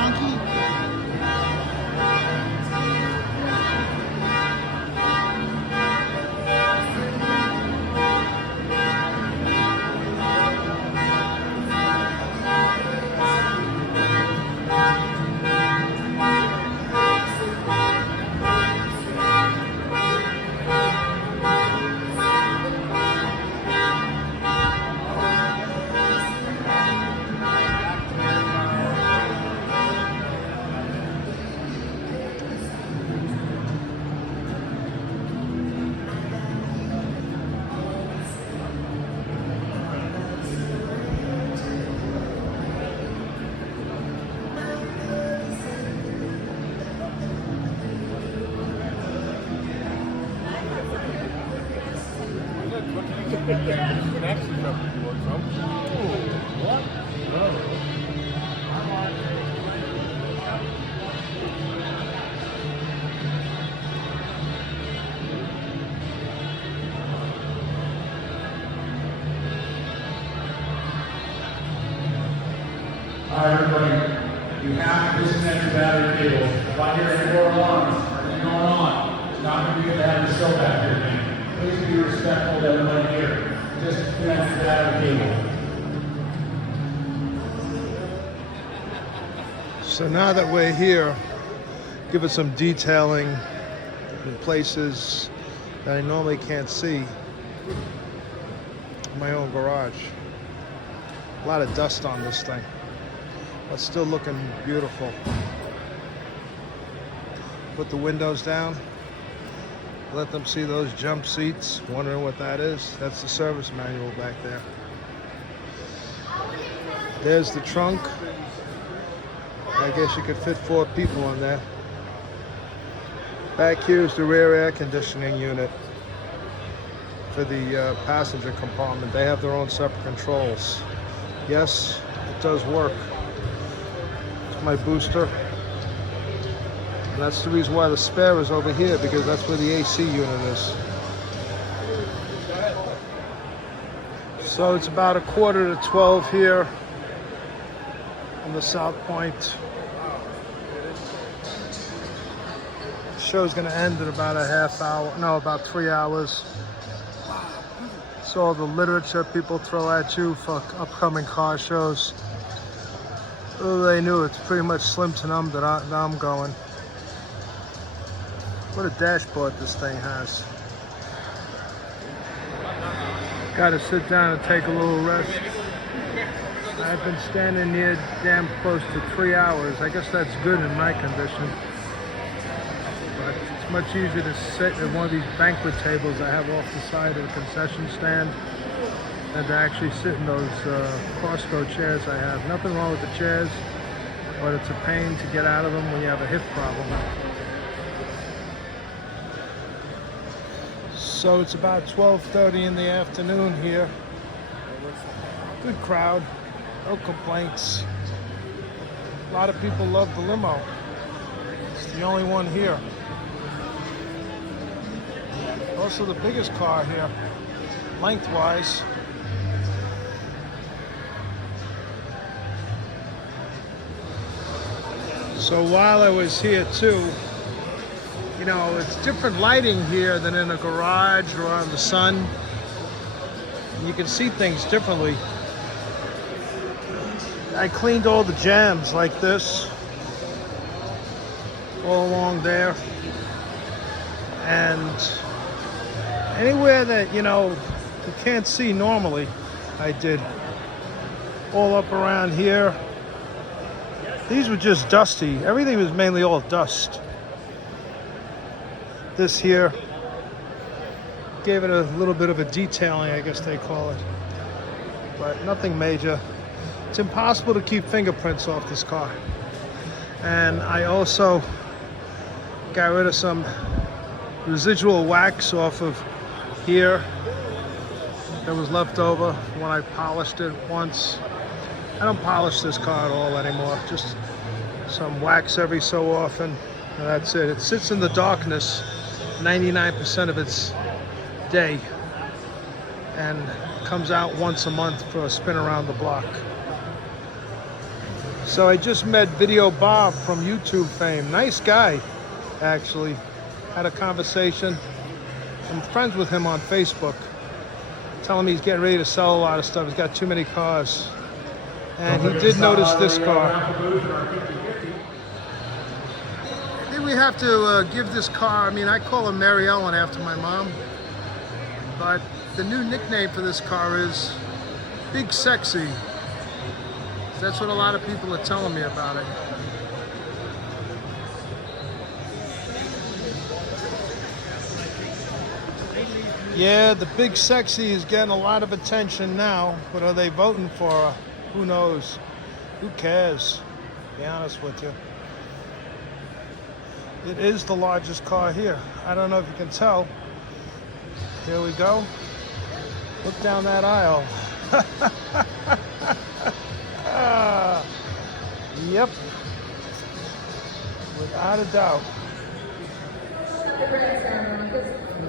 honky? Alright, everybody, you have to disconnect your battery cable. If I hear any more alarms or anything going on, it's not going to be good to have your show back here, man. Please be respectful to everybody here. Just connect your battery cable. So now that we're here, give us some detailing in places that I normally can't see in my own garage. A lot of dust on this thing, but still looking beautiful. Put the windows down, let them see those jump seats, wondering what that is. That's the service manual back there. There's the trunk. I guess you could fit 4 people on there. Back here is the rear air conditioning unit for the passenger compartment. They have their own separate controls. Yes, it does work. It's my booster. And that's the reason why the spare is over here, because that's where the AC unit is. So it's about 11:45 here on the South Point. The show's gonna end in about a half hour, no, about 3 hours. It's all the literature people throw at you for upcoming car shows. Oh, they knew it's pretty much slim to none that I'm going. What a dashboard this thing has. Gotta sit down and take a little rest. I've been standing near damn close to 3 hours. I guess that's good in my condition. But it's much easier to sit at one of these banquet tables I have off the side of the concession stand than to actually sit in those Costco chairs I have. Nothing wrong with the chairs, but it's a pain to get out of them when you have a hip problem. So it's about 12:30 in the afternoon here. Good crowd, no complaints. A lot of people love the limo. It's the only one here. Also the biggest car here, lengthwise. So while I was here too, you know, it's different lighting here than in a garage or on the sun. You can see things differently. I cleaned all the jams like this, all along there. And anywhere that, you know, you can't see normally, I did. All up around here. These were just dusty. Everything was mainly all dust. This here gave it a little bit of a detailing, I guess they call it. But nothing major. It's impossible to keep fingerprints off this car. And I also got rid of some residual wax off of here that was left over when I polished it once. I don't polish this car at all anymore, just some wax every so often, and that's it. It sits in the darkness 99% of its day and comes out once a month for a spin around the block. So I just met Video Bob from YouTube fame. Nice guy, actually. Had a conversation. I'm friends with him on Facebook. Telling me he's getting ready to sell a lot of stuff. He's got too many cars. And he did notice this car. I think we have to give this car, I mean, I call her Mary Ellen after my mom. But the new nickname for this car is Big Sexy. That's what a lot of people are telling me about it. Yeah, the Big Sexy is getting a lot of attention now, but are they voting for her? Who knows? Who cares? To be honest with you. It is the largest car here. I don't know if you can tell. Here we go. Look down that aisle. Yep. Without a doubt.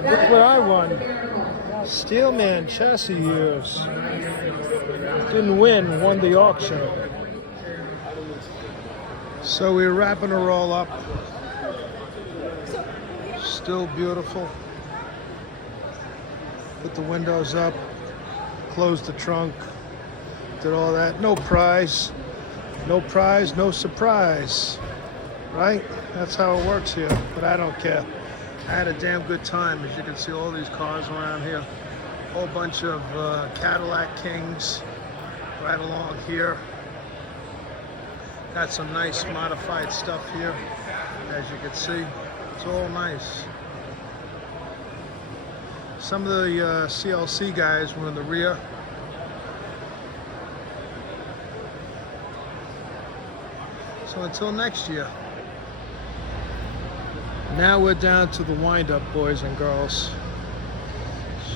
Look what I won. Steelman chassis years. Didn't win, won the auction. So we're wrapping her all up. Still beautiful. Put the windows up. Closed the trunk. Did all that. No prize. No prize, no surprise. Right? That's how it works here. But I don't care. I had a damn good time. As you can see, all these cars around here. A whole bunch of Cadillac Kings right along here. Got some nice modified stuff here. As you can see, it's all nice. Some of the CLC guys were in the rear. So until next year. Now we're down to the wind-up, boys and girls.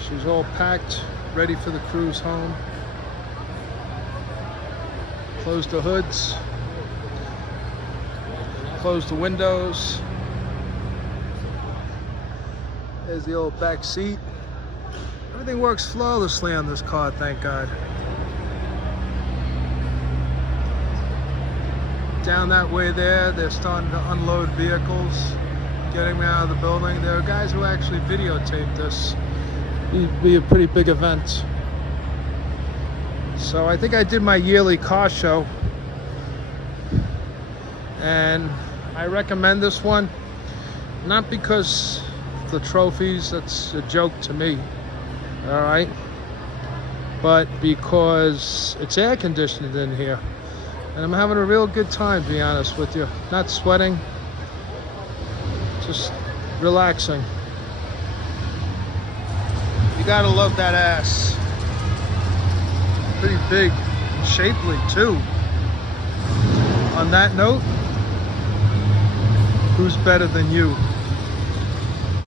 She's all packed, ready for the cruise home. Close the hoods. Close the windows. There's the old back seat. Everything works flawlessly on this car, thank God. Down that way there, they're starting to unload vehicles, getting them out of the building. There are guys who actually videotaped this. It'd be a pretty big event. So I think I did my yearly car show. And I recommend this one, not because of the trophies, that's a joke to me, all right? But because it's air conditioned in here. And I'm having a real good time, to be honest with you. Not sweating, just relaxing. You gotta love that ass. Pretty big and shapely too. On that note, who's better than you?